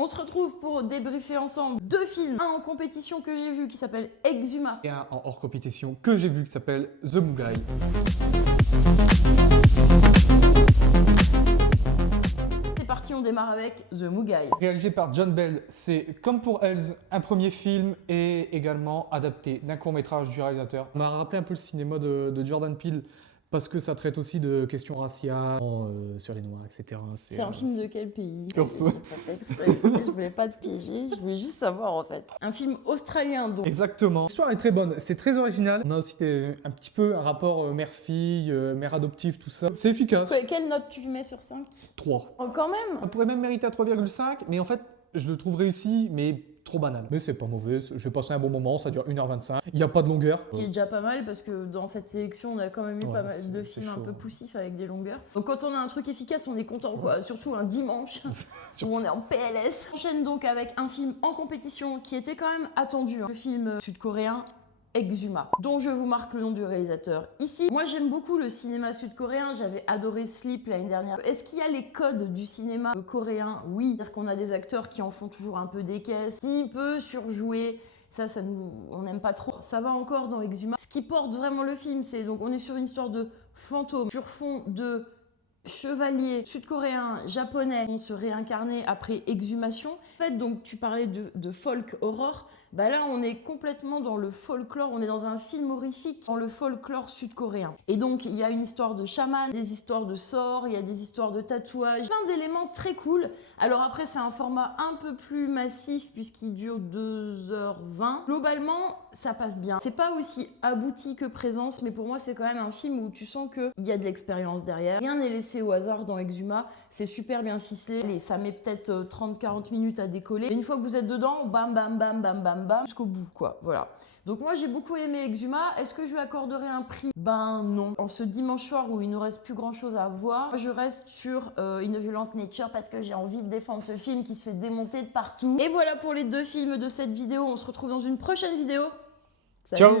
On se retrouve pour débriefer ensemble deux films. Un en compétition que j'ai vu qui s'appelle Exhuma. Et un en hors compétition que j'ai vu qui s'appelle The Mugai. C'est parti, on démarre avec The Mugai. Réalisé par John Bell, c'est comme pour Hells, un premier film et également adapté d'un court-métrage du réalisateur. On m'a rappelé un peu le cinéma de Jordan Peele parce que ça traite aussi de questions raciales, sur les noirs, etc. C'est un film de quel pays? Sur feu. Je voulais pas te piéger, je voulais juste savoir en fait. Un film australien donc. Exactement. L'histoire est très bonne, c'est très original. On a aussi un petit peu un rapport mère-fille, mère adoptive, tout ça. C'est efficace. Quelle note tu lui mets sur 5? 3. Oh, quand même. On pourrait même mériter à 3,5, mais en fait, je le trouve réussi, mais trop banal. Mais c'est pas mauvais, je vais passer un bon moment, ça dure 1h25. Il n'y a pas de longueur. Ce qui est déjà pas mal parce que dans cette sélection, on a quand même eu pas mal de films un peu poussifs avec des longueurs. Donc quand on a un truc efficace, on est content quoi. Surtout un dimanche où on est en PLS. On enchaîne donc avec un film en compétition qui était quand même attendu. Le film sud-coréen Exhuma, dont je vous marque le nom du réalisateur ici. Moi j'aime beaucoup le cinéma sud-coréen, j'avais adoré Sleep l'année dernière. Est-ce qu'il y a les codes du cinéma coréen? Oui, c'est-à-dire qu'on a des acteurs qui en font toujours un peu des caisses, qui peut surjouer. On n'aime pas trop. Ça va encore dans Exhuma. Ce qui porte vraiment le film, c'est donc on est sur une histoire de fantôme sur fond de chevaliers sud-coréens, japonais vont se réincarner après exhumation. En fait, donc tu parlais de folk horror. Bah là, on est complètement dans le folklore. On est dans un film horrifique dans le folklore sud-coréen. Et donc, il y a une histoire de chaman, des histoires de sorts, il y a des histoires de tatouages, plein d'éléments très cool. Alors après, c'est un format un peu plus massif puisqu'il dure 2h20. Globalement, ça passe bien. C'est pas aussi abouti que Présence, mais pour moi, c'est quand même un film où tu sens qu'il y a de l'expérience derrière. Rien n'est laissé au hasard dans Exhuma, c'est super bien ficelé et ça met peut-être 30-40 minutes à décoller. Et une fois que vous êtes dedans, bam bam bam bam bam bam jusqu'au bout quoi, voilà. Donc moi j'ai beaucoup aimé Exhuma. Est-ce que je lui accorderai un prix? Ben non. En ce dimanche soir où il nous reste plus grand chose à voir, moi je reste sur Une violente nature parce que j'ai envie de défendre ce film qui se fait démonter de partout. Et voilà pour les deux films de cette vidéo, on se retrouve dans une prochaine vidéo. Salut. Ciao.